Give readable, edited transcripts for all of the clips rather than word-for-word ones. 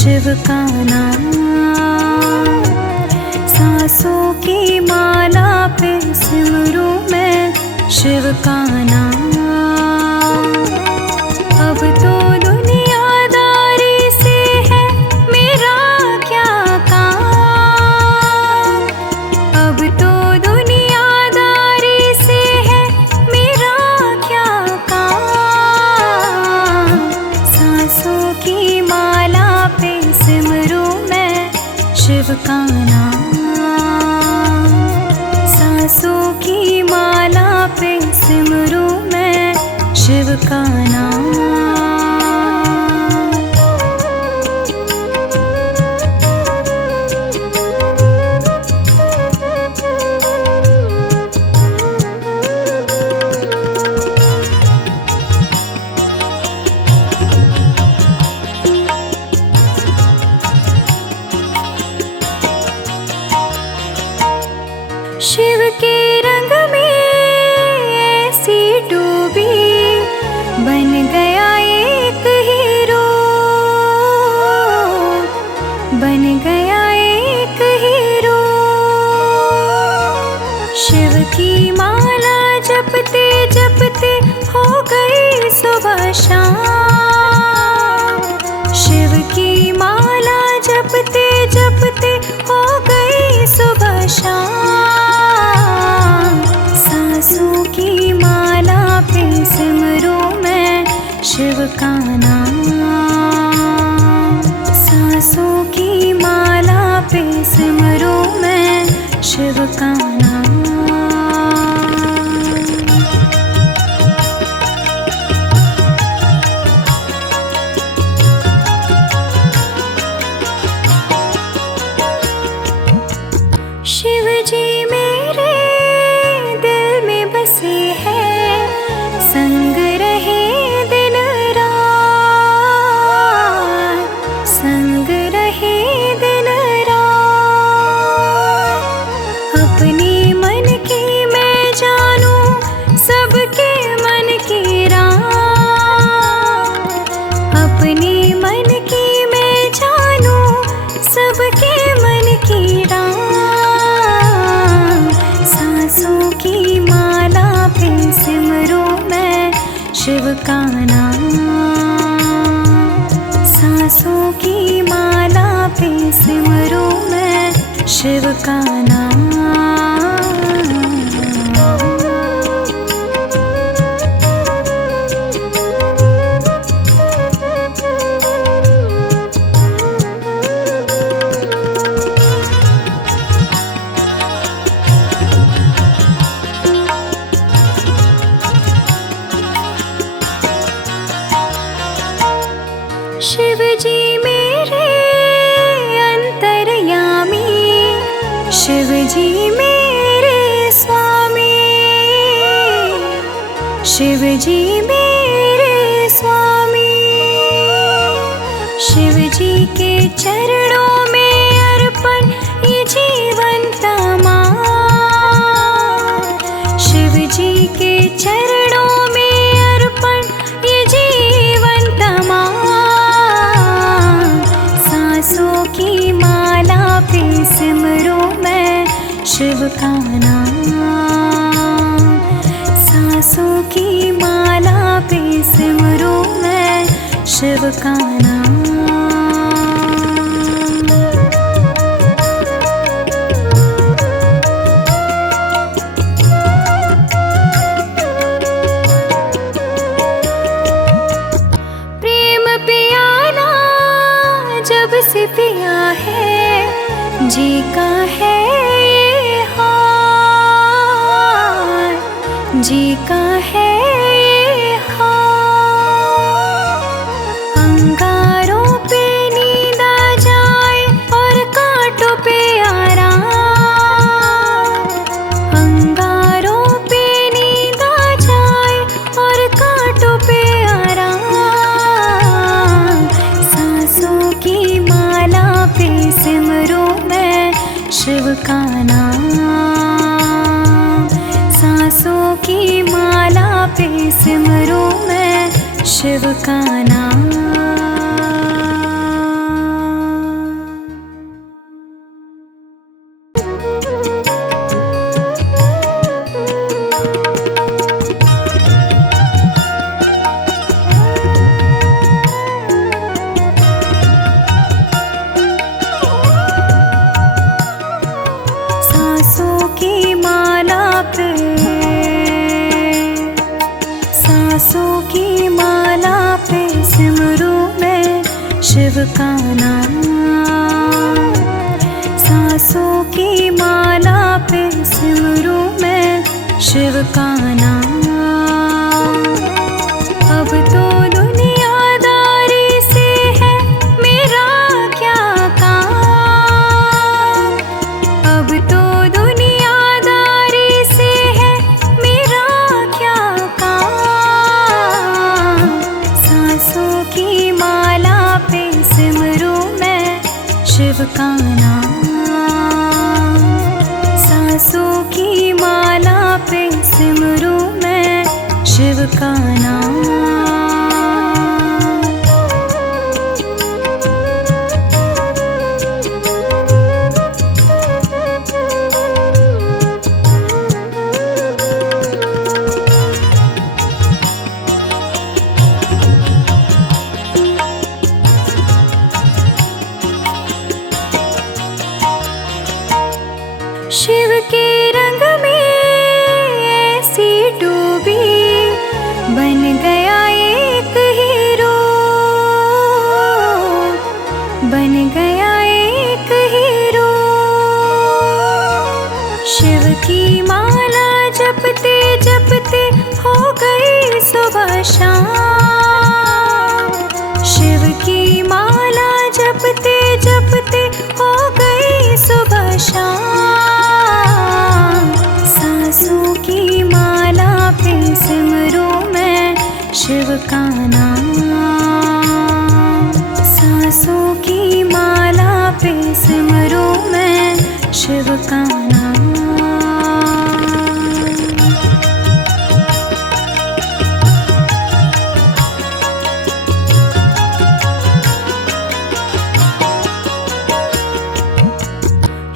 शिव का नाम। सांसों की माला पे सिमरूं मैं शिव का नाम। अब तो दुनियादारी से है मेरा क्या काम। अब तो दुनियादारी से है मेरा क्या काम। सांसों की माला पे सिमरूं मैं शिव का नाम। सांसों की माला पे सिमरूं मैं शिव का नाम। शिव के रंग में ऐसी डूबी बन गया एक हीरो। बन गया एक हीरो। शिव की माला जपते जपते हो गई सुबह शाम। शिव की माला जपते जपते हो गई सुबह शाम। सांसों की माला पे सिमरूं मैं शिव का नाम। सांसों की माला पे सिमरूं मैं शिव का नाम। शिव जी मेरे दिल में बसे हैं, संग रहे दिन रात। संग रहे दिन रात। अपने मन की मैं जानूं सबके मन की रात। अपने मन की मैं जानूं सबके मन की रात। सांसों की माला पे सिमरूं मैं शिव का नाम। सांसों की माला पे सिमरूं मैं शिव का नाम। शिव जी मेरे अंतर्यामी। शिव जी मेरे स्वामी। शिव जी मेरे स्वामी। शिव जी के चरणों में अर्पण ये जीवन तमाम। शिव जी के चरणों में अर्पण ये जीवन तमाम। सांसों की माला पे सिमरूं मैं शिव का नाम। सांसों की माला पे सिमरूं मैं शिव का नाम। प्रेम पियाला जब से पिया है जी का है ये हाल। जी का है ये हाल। अंगारों पे नींद आ जाए और कांटों पे आराम। अंगारों पे नींद आ जाए और कांटों पे आराम। सांसों की माला पे सिमरूं मैं शिव का नाम। सांसों की माला पे सिमरूं मैं शिव का नाम। शिव का नाम। सांसों की माला पे सिमरूं मैं शिव का नाम। अब तो दुनियादारी से है मेरा क्या काम। अब तो दुनियादारी से है मेरा क्या काम। सांसों की माला पे सिमरूं मैं शिव का नाम। सांसों की माला पे सिमरूं मैं शिव का नाम। शिव के रंग में ऐसी डूबी बन गया एक हीरो। बन गया एक हीरो। शिव की माला जपते जपते हो गई सुबह शाम। शिव की माला जपते जपते हो गई सुबह शाम। सांसों की माला पे सिमरूं मैं शिव का नाम। सांसों की माला पे सिमरूं मैं शिव का नाम।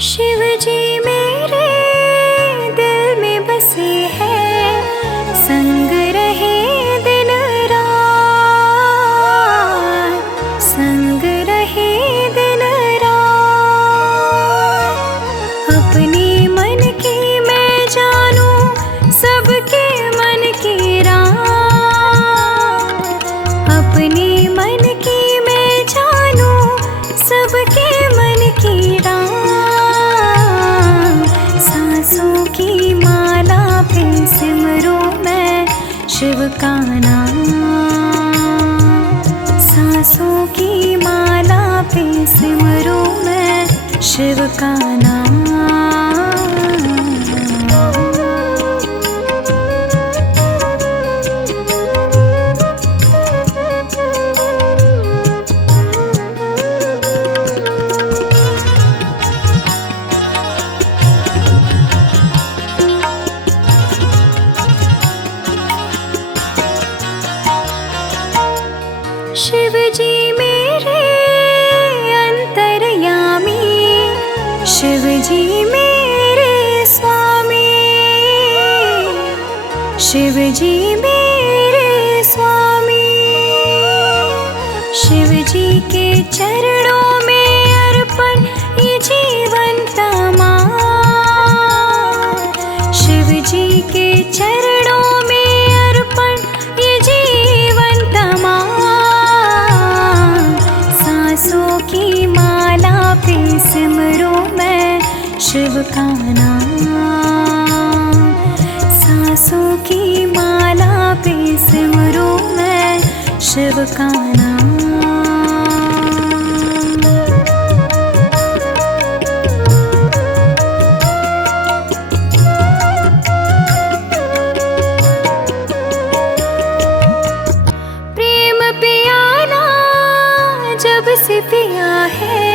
शिव जी मेरे दिल में बसे हैं, संग रहे दिन रात। संग रहे दिन रात। अपने मन की मैं जानूं सबके मन की रात। अपने मन की मैं जानूं सबके मन की रात। सांसों की माला पे सिमरूं मैं शिव का नाम। सांसों की माला पे सिमरूं मैं शिव का नाम। शिव जी मेरे अंतर्यामी। शिव जी मेरे स्वामी। शिव जी मेरे स्वामी। शिव जी के चरणों में अर्पण ये जीवन तमाम। शिव जी के चरणों में अर्पण ये जीवन तमाम। सांसों की माला पे सिमरूं मैं शिव का नाम। सांसों की माला पे सिमरूं मैं शिव का नाम। प्रेम पियाला जब से पिया है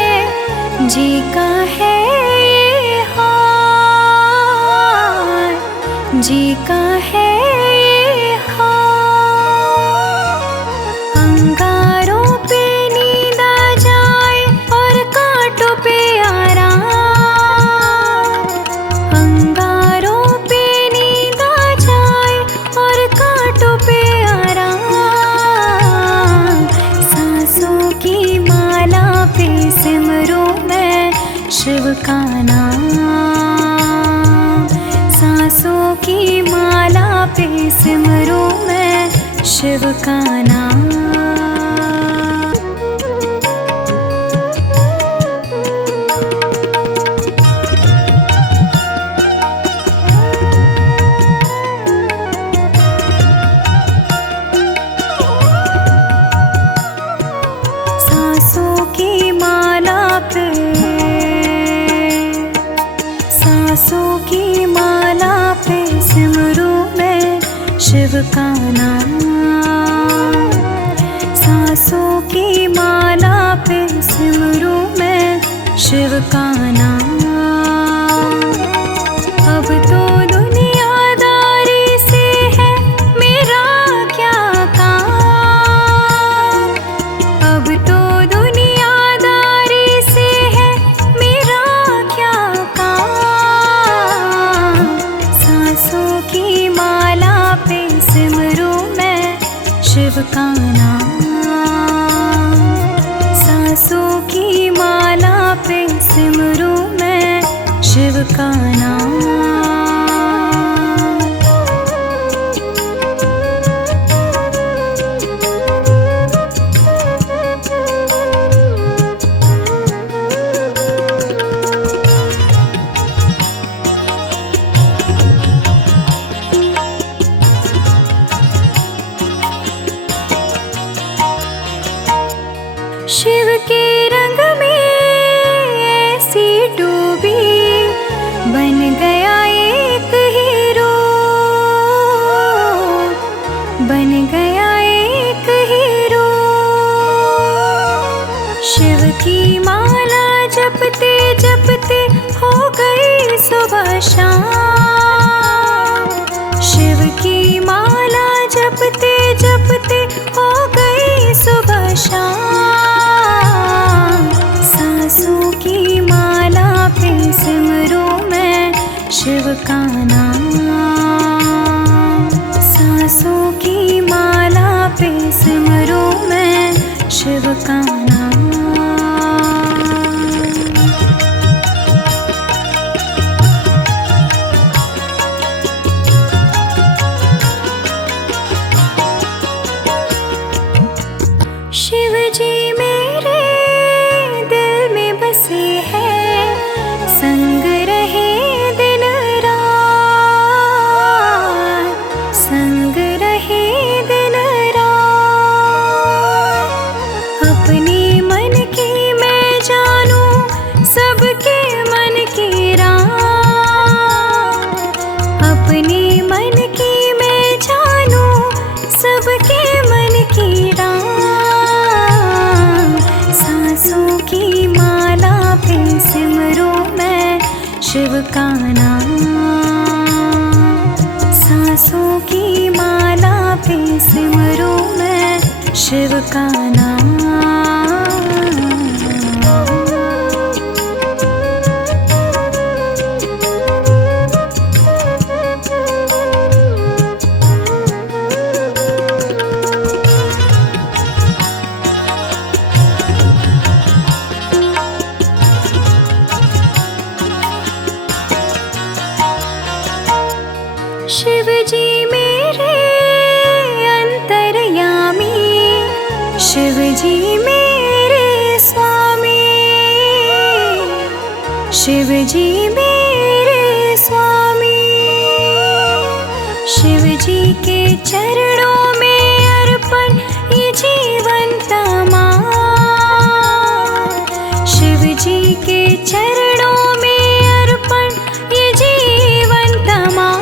जी का है ये हाल। जी का है ये हाल। अंगारों पे नींद आ जाए और कांटों पे आराम। अंगारों पे नींद आ जाए और कांटों पे आराम। सांसों की माला पे सिमरूं मैं शिव का नाम। सांसों की माला पे सिमरूं मैं शिव का नाम। सांसों की माला पे, सांसों की माला पे सिमरूं मैं शिव का नाम। सांसों की माला पे सिमरूं मैं शिव का नाम। अब तो दुनियादारी से है मेरा क्या काम, अब तो दुनियादारी से है मेरा क्या काम। सांसों की माला पे सिमरूं मैं शिव का नाम। सांसों की माला पे सिमरूं मैं शिव का नाम। शिव के रंग में ऐसी डूबी, बन गया एक हीरो, बन गया एक हीरो। शिव की माला जपते जपते हो गई सुबह शाम। शिव की माला जपते जपते हो गई सुबह शाम। सांसों की माला पे सिमरूं मैं शिव का नाम। सांसों की माला पे सिमरूं मैं शिव का नाम। शिव जी मेरे दिल में बसे हैं, संग रहे दिन रात, संग रहे दिन रात। अपने मन की मैं जानूं सबके मन की रात, अपने मन की मैं जानूं सबके मन की रात। सांसों की माला पे सिमरूं मैं शिव का नाम। सांसों की माला पे सिमरूं मैं शिव का नाम। शिव जी मेरे अंतर्यामी, शिव जी मेरे स्वामी, शिव जी मेरे स्वामी। शिव जी के चरणों में अर्पण ये जीवन तमाम। शिव जी के चरणों में अर्पण ये जीवन तमाम।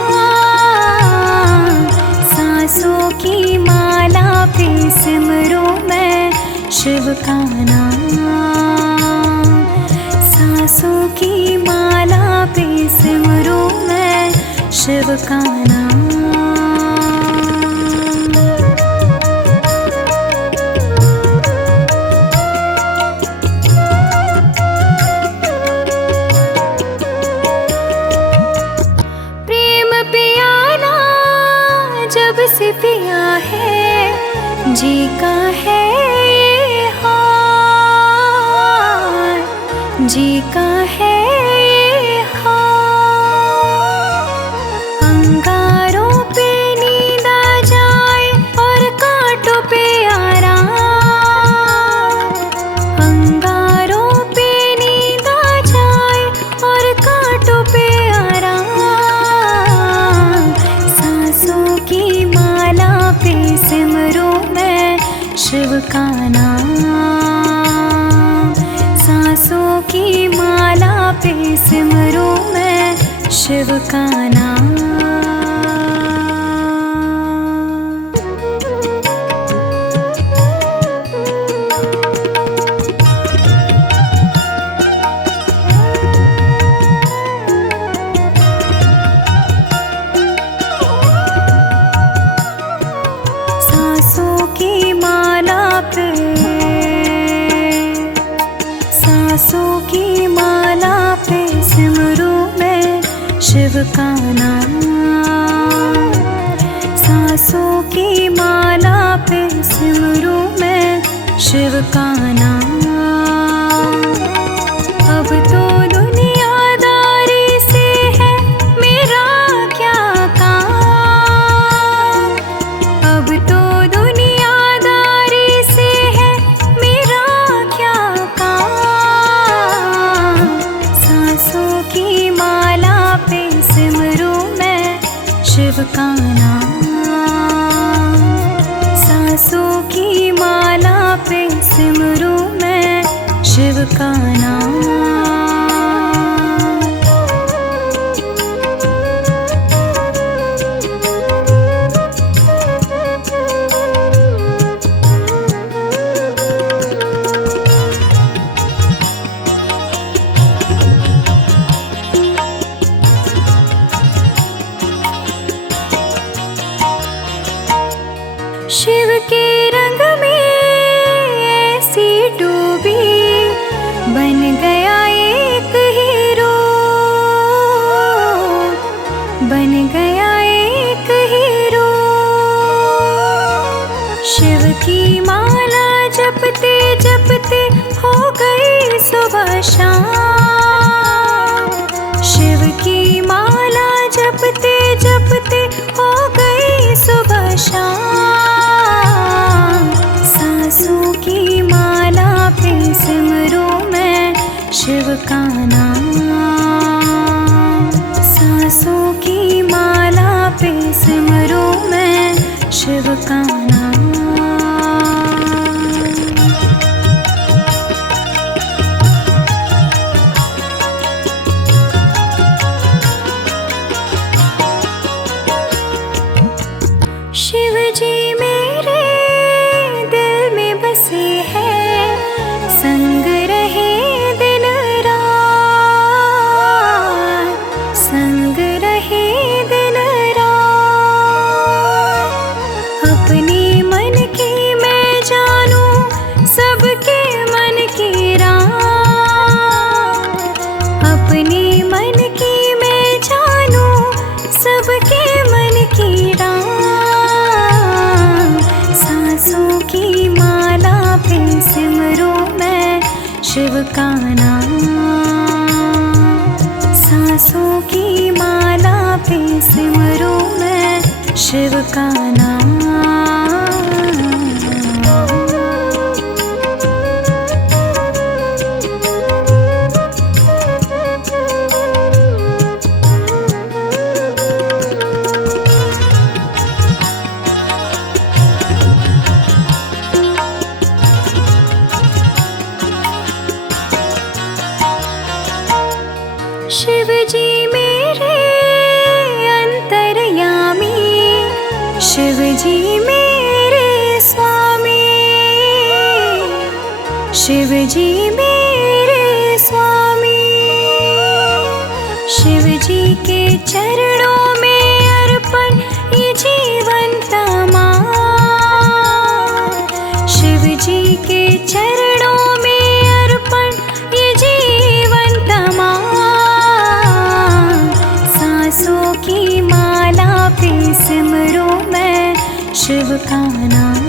सांसों की माला पे सिमरूं मैं शिव का नाम। सांसों की माला पे सिमरूं मैं शिव का नाम। प्रेम पियाना जब से पिया है, जी का है ये हाल, जी का है ये हाल। अंगारों पे नींद आ जाए और कांटों पे आराम, अंगारों पे नींद आ जाए और कांटों पे आराम। सांसों की माला पे सिमरूं मैं शिव का नाम। की माला पे सिमरूं मैं शिव का नाम। सांसों की माला पे, सांसों की माला पे सिमरूं मैं शिव का नाम। सांसों की माला पे सिमरूं मैं शिव का नाम। अब तो दुनियादारी से है मेरा क्या काम, अब तो दुनियादारी से है मेरा क्या काम। सांसों की माला पे सिमरूं मैं शिव का नाम। सांसों की माला पे सिमरूं मैं शिव का नाम। शिव के रंग में ऐसी डूबी, बन गया एक हीरो, बन गया एक हीरो। शिव की माला जपते जपते हो गई सुबह शाम। शिव की माला जपते जपते हो गई सुबह शाम। सांसों की माला पे सिमरूं मैं शिव का नाम। सांसों की माला पे सिमरूं मैं शिव का नाम। शिव जी मेरे दिल में बसे हैं, संग रहे दिन रात, संग रहे दिन रात। अपने मन की मैं जानूं सबके मन की रात, अपने मन की मैं जानूं सबके मन की रात। सांसों की माला पे सिमरूं मैं शिव का नाम। सांसों की माला पे सिमरूं मैं शिव का नाम। शिव जी मेरे अंतर्यामी, शिव जी मेरे स्वामी, शिव जी मेरे स्वामी। शिव जी के चरणों में अर्पण ये जीवन तमाम। शिव जी के चरणों में अर्पण ये जीवन तमाम। सांसों की माला पे सिमरूं मैं शिव का नाम।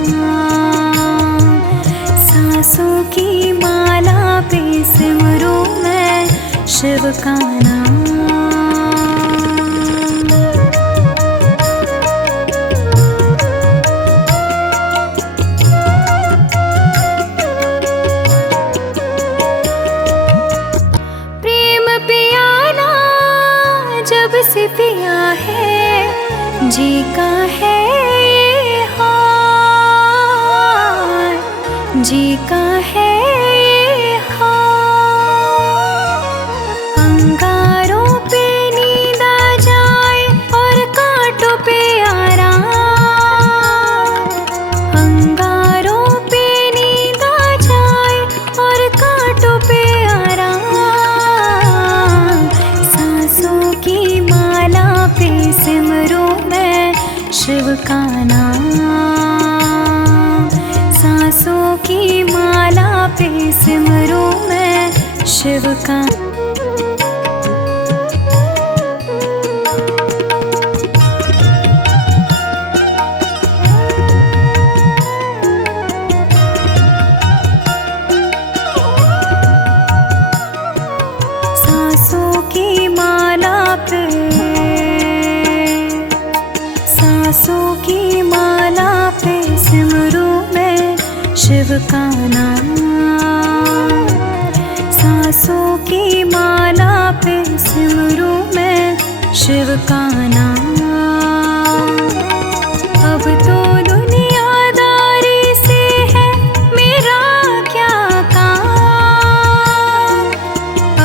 सांसों की माला पे सिमरूं मैं शिव का नाम। से पिया है जी का है ये हाल, जी का है ये हाल। पे सिमरूं मैं शिव का। सांसों की माला पे, सांसों की माला पे सिमरूं मैं शिव का नाम। सांसों की माला पे सिमरूं मैं शिव का नाम। अब तो दुनियादारी से है मेरा क्या काम,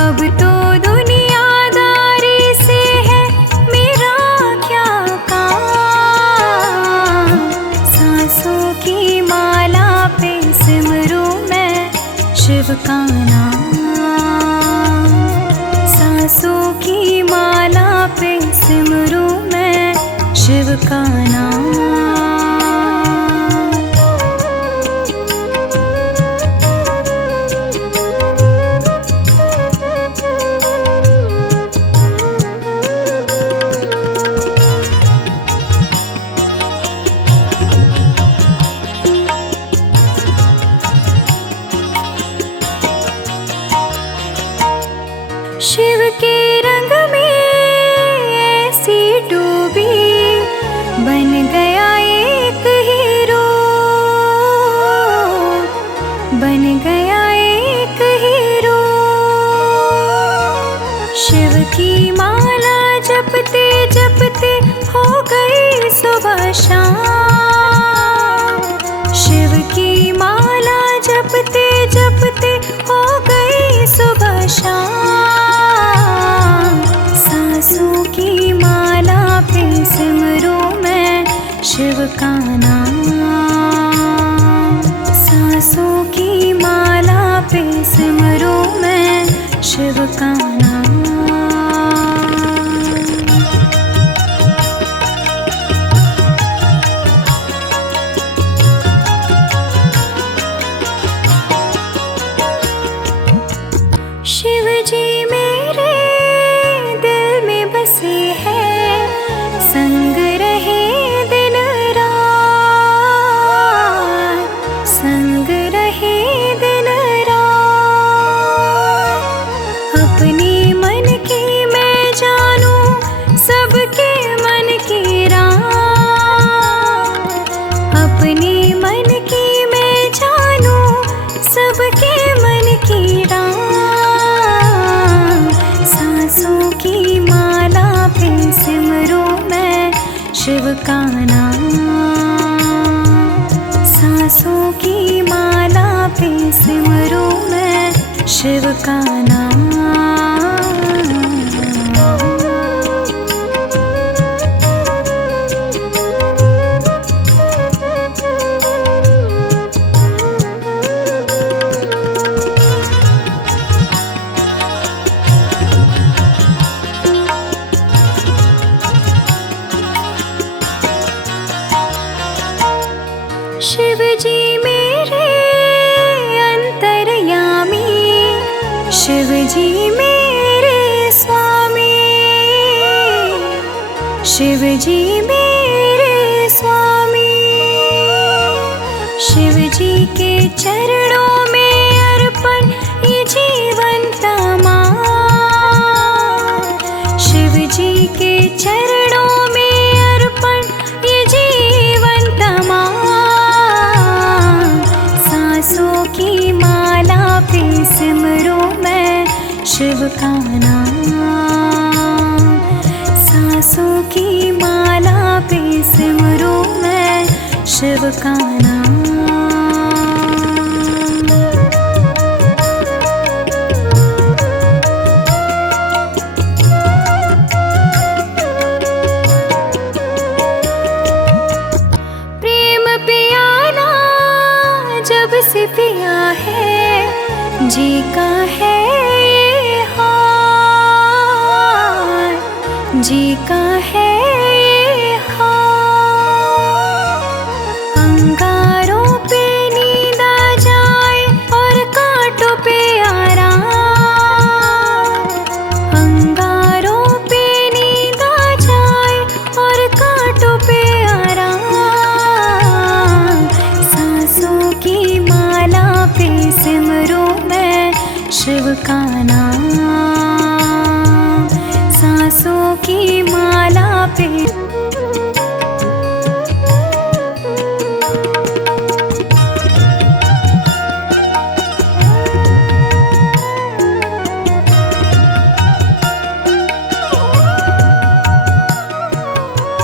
अब तो दुनियादारी से है मेरा क्या काम। सांसों की माला पे सिमरूं मैं शिव का नाम। सांसों की माला पे सिमरूं मैं शिव का नाम। शिव के रंग में ऐसी डूबी, बन गया एक हीरो, बन गया एक हीरो। शिव की माला जपते जपते हो गई सुबह शाम। शिव की माला जपते जपते हो गई सुबह शाम। सांसों की माला पे सिमरूं मैं शिव का नाम। सांसों की माला पे सिमरूं मैं शिव का नाम। शिव जी मेरे दिल में बसे हैं, संग रहे दिन रात, संग रहे दिन रात। अपने मन की मैं जानूं सबके मन की रात, अपने मन की मैं जानूं सबके मन की रात। सांसों की माला पे सिमरूं मैं शिव का नाम। सांसों की माला पे सिमरूं मैं शिव का नाम। शिव जी मेरे अंतर्यामी, शिव जी मेरे स्वामी, शिव जी मेरे स्वामी। शिव जी के चरणों में अर्पण ये जीवन तमाम। शिव जी के चरणों में अर्पण ये जीवन तमाम। सांसों की माला पे सिमरूं मैं शिव का नाम। सांसों की माला पे सिमरूं मैं शिव का नाम। से पिया है जी का है ये हाल, जी का है ये हाल। अंगारों पे नींद आ जाए और शिव का नाम। सांसों की माला पे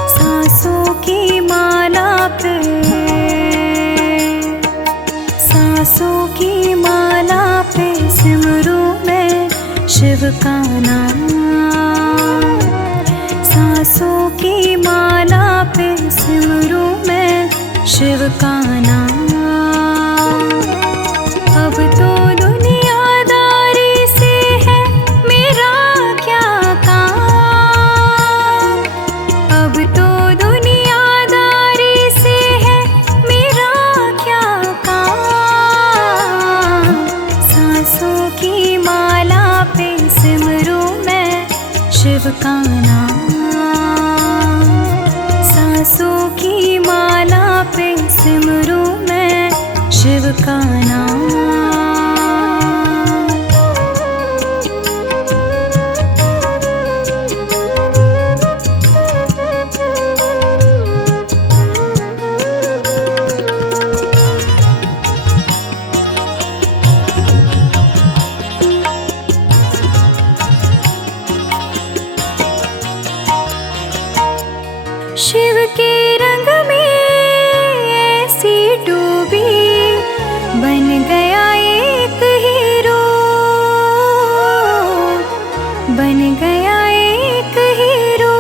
सांसों की माला पे सिमरूं मैं शिव का नाम। सांसों की माला पे सिमरूं मैं शिव का नाम। अब तो दुनियादारी से है मेरा क्या काम। अब तो दुनियादारी से है मेरा क्या काम। सांसों की माला पे सिमरूं मैं शिव का नाम। सांसों की माला पे सिमरूं मैं शिव का नाम। शिव के रंग में ऐसी डूबी बन गया एक हीरो। बन गया एक हीरो।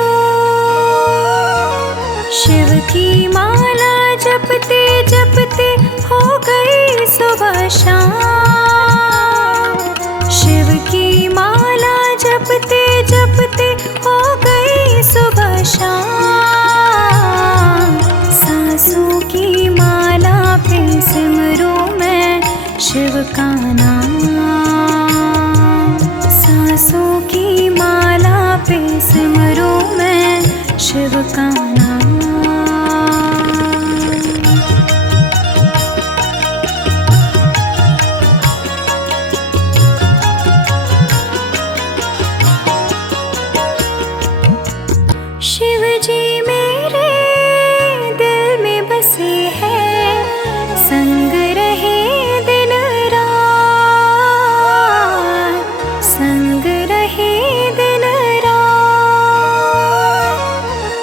शिव की माला जपते जपते हो गई सुबह शाम। शिव की माला जपते जपते हो गई सुबह शाम। सांसों की माला पे सिमरूं मैं शिव का नाम। सांसों की माला पे सिमरूं मैं शिव का नाम। शिव जी मेरे दिल में बसे हैं, संग रहे दिन रात। संग रहे दिन रात।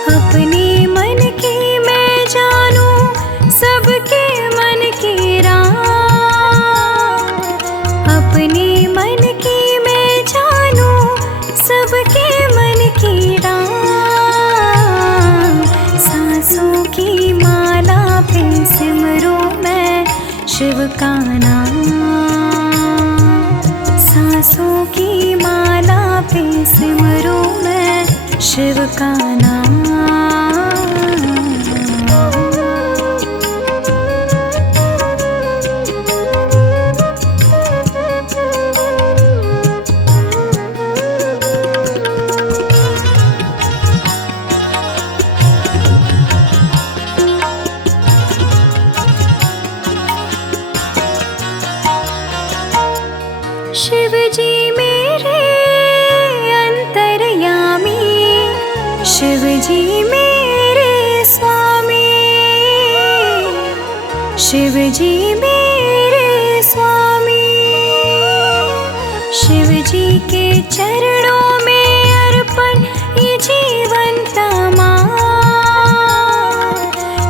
अपने मन की मैं जानूं सबके मन की रात। अपने मन की मैं जानूं सबके मन की रात। सांसों की माला पे सिमरूं मैं शिव का नाम। सांसों की माला पे सिमरूं मैं शिव का नाम। शिव जी मेरे अंतर्यामी। शिव जी मेरे स्वामी। शिव जी मेरे स्वामी। शिव जी के चरणों में अर्पण ये जीवन तमाम।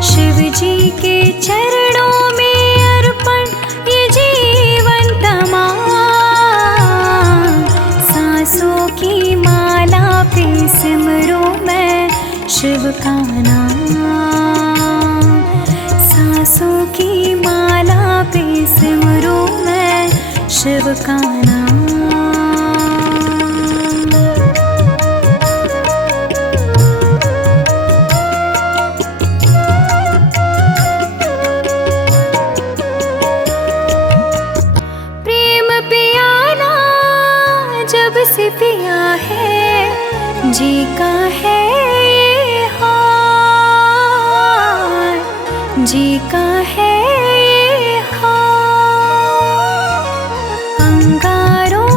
शिव जी के चरणों में अर्पण ये जीवन तमाम। सांसों की माला पे सिमरूं मैं शिव का नाम। सांसों की माला पे सिमरूं मैं शिव का नाम। प्रेम पियाला जब से पिया है, जी का है ये हाल। जी का है ये हाल। अंगारों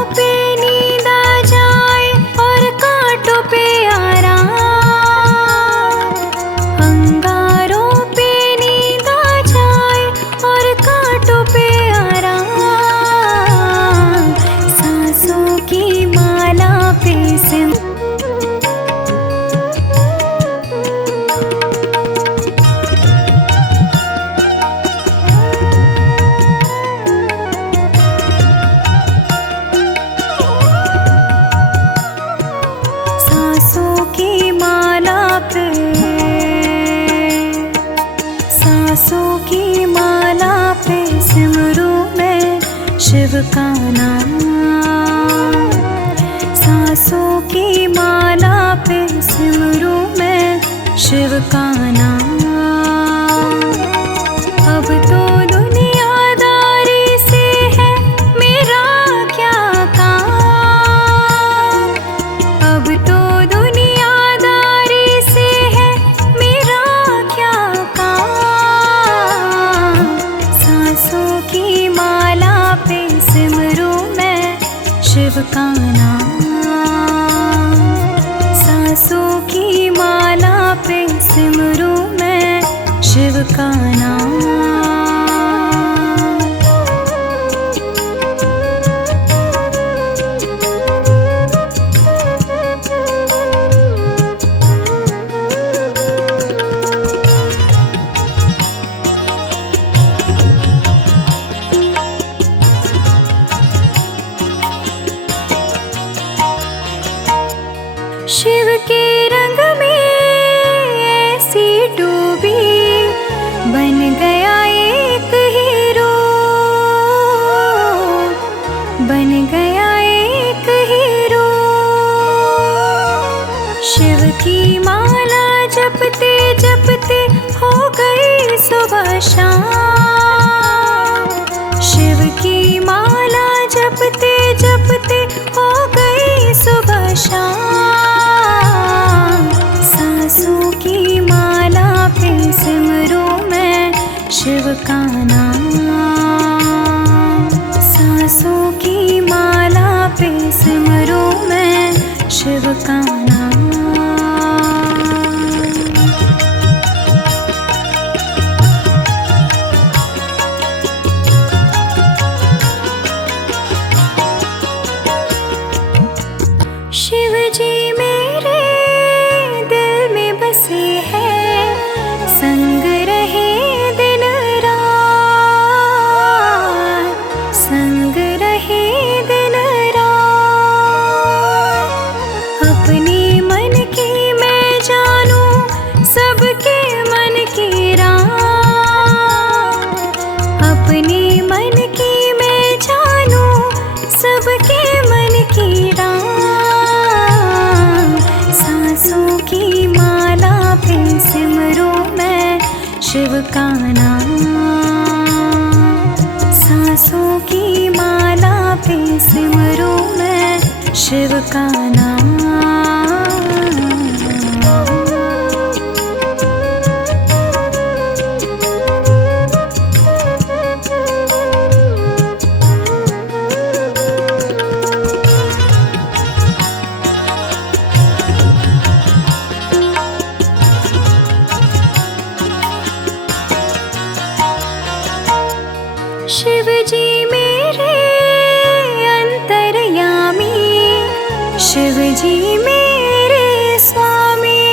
शिव का नाम। सांसों की माला पे सिमरूं मैं शिव का नाम। अब तो दुनियादारी से है मेरा क्या काम। अब तो दुनियादारी से है मेरा क्या काम। सांसों की माला पे सिमरूं मैं शिव का नाम। सांसों की माला पे सिमरूं मैं शिव का नाम। शिव के रंग में ऐसी डूबी बन गया एक हीरो। बन गया एक हीरो। शिव की माला जपते जपते हो गई सुबह शाम। शिव की माला जपते जपते हो गई सुबह शाम। सांसों की माला पे सिमरूं मैं शिव का नाम। सांसों की माला पे सिमरूं मैं शिव का नाम। शिव जी मेरे दिल में बसे हैं, संग रहे दिन रात। संग रहे दिन रात। अपने मन की मैं जानूं सबके मन की रात। अपने मन की मैं जानूं सबके मन की रात। सांसों की माला पे सिमरूं मैं शिव का नाम। सांसों की माला पे सिमरूं मैं शिव का नाम। शिव जी मेरे अंतर्यामी। शिव जी मेरे स्वामी।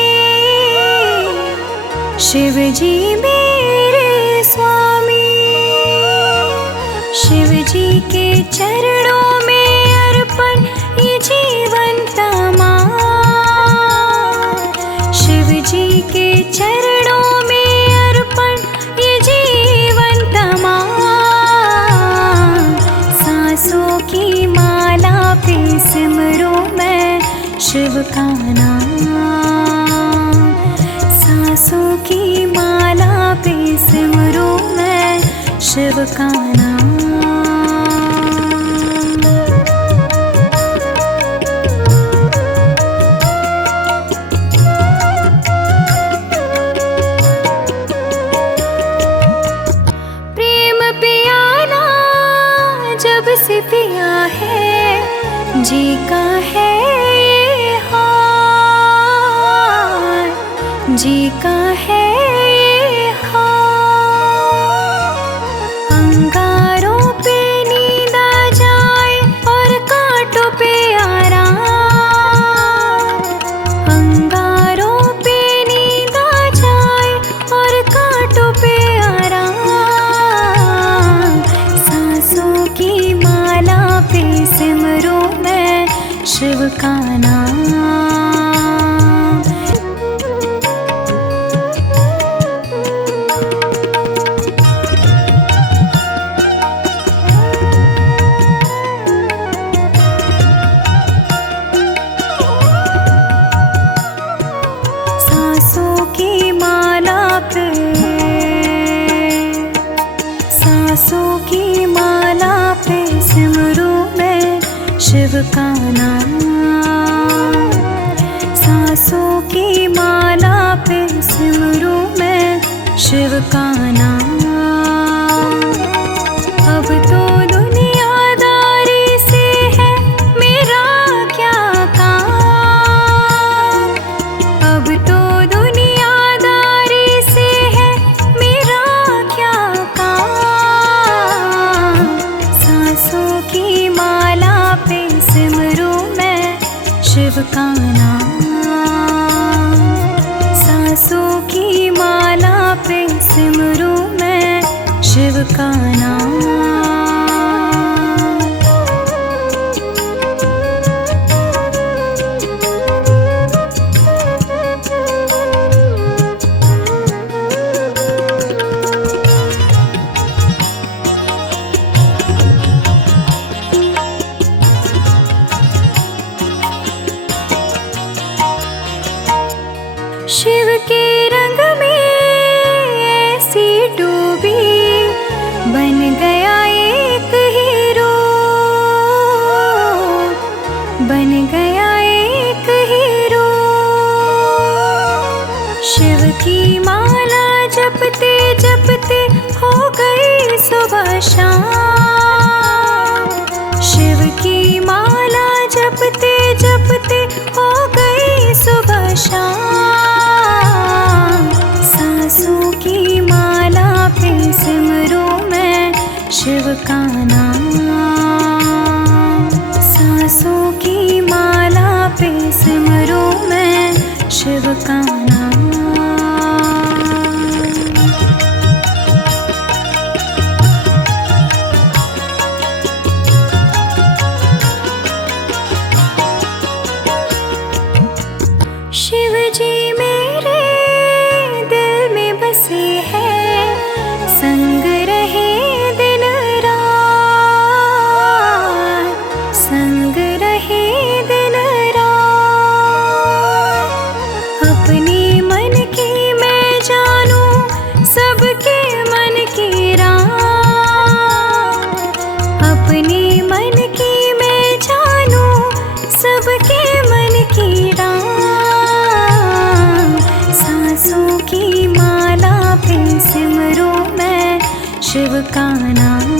शिव जी मेरे स्वामी। शिव जी के चरणों में अर्पण ये जीवन तमाम। शिव जी के चरणों में अर्पण ये जीवन तमाम। सांसों की माला पे सिमरूं मैं शिव का नाम। सांसों की माला पे सिमरूं मैं शिव का नाम। प्रेम पियाला जब से पिया है जी का है ये हाल। जी का है ये हाल। अंगारों पे नींद आ जाए और कांटों पे आराम। अंगारों पे नींद आ जाए और कांटों पे आराम। सांसों की माला पे सिमरूं मैं शिव का नाम। शिव का नाम। सांसों की माला पे सिमरूं मैं शिव का नाम। अब तो दुनियादारी से है मेरा क्या काम। अब तो दुनियादारी से है मेरा क्या काम। सांसों की माला पे सिमरूं मैं शिव का नाम। सांसों की माला पे सिमरूं मैं शिव का नाम। शिव के रंग में ऐसी डूबी बन गया एक हीरो। बन गया एक हीरो। शिव की माला जपते जपते हो गई सुबह शाम। शिव की माला जपते जपते हो गई सुबह शाम। सांसों की माला पे सिमरूं मैं शिव का नाम। सांसों की माला पे सिमरूं मैं शिव का नाम। शिव जी मेरे दिल में बसे हैं, संग रहे दिन रात। संग रहे दिन रात। अपने मन की मैं जानूं सबके मन की रात। अपने मन की मैं जानूं सबके मन की रात। सांसों की माला पे सिमरूं मैं शिव का नाम।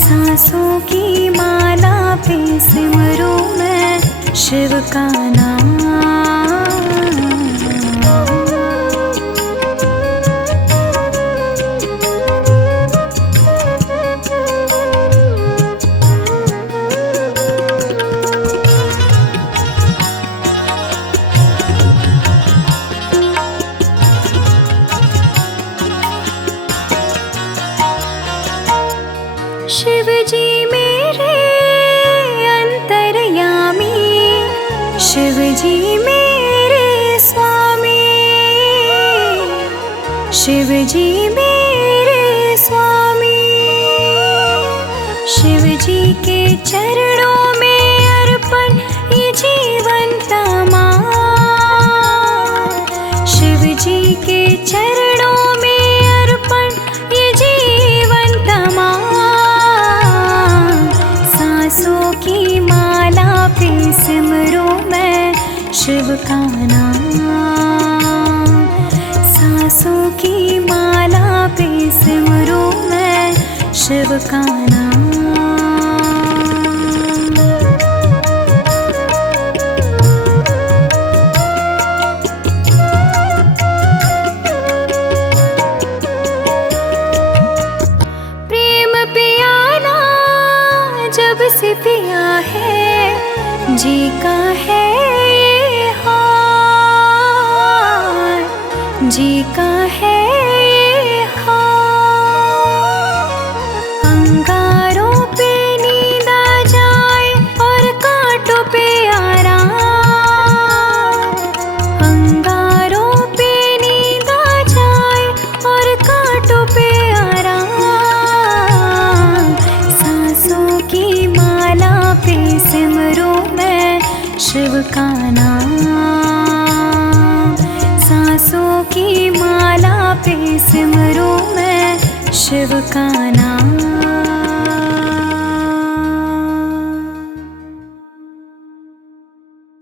सांसों की माला पे सिमरूं मैं शिव का नाम। शिव जी मेरे अंतर्यामी। शिव जी मेरे स्वामी। शिव जी मेरे स्वामी। शिव जी के चरणों में अर्पण ये जीवन तमाम। शिव जी के चरणों में अर्पण ये जीवन तमाम। सांसों की माला पे सिमरूं मैं शिव का नाम। सांसों की माला पे सिमरूं मैं शिव का नाम। प्रेम पियाला जब से पिया है जी का है ये हाल। जी का है ये हाल। अंगारों पे नींद आ जाए और कांटों पे आराम। अंगारों पे नींद आ जाए और कांटों पे आराम। सांसों की माला पे सिमरूं मैं शिव का नाम। सांसों की माला पे सिमरूं मैं शिव का नाम।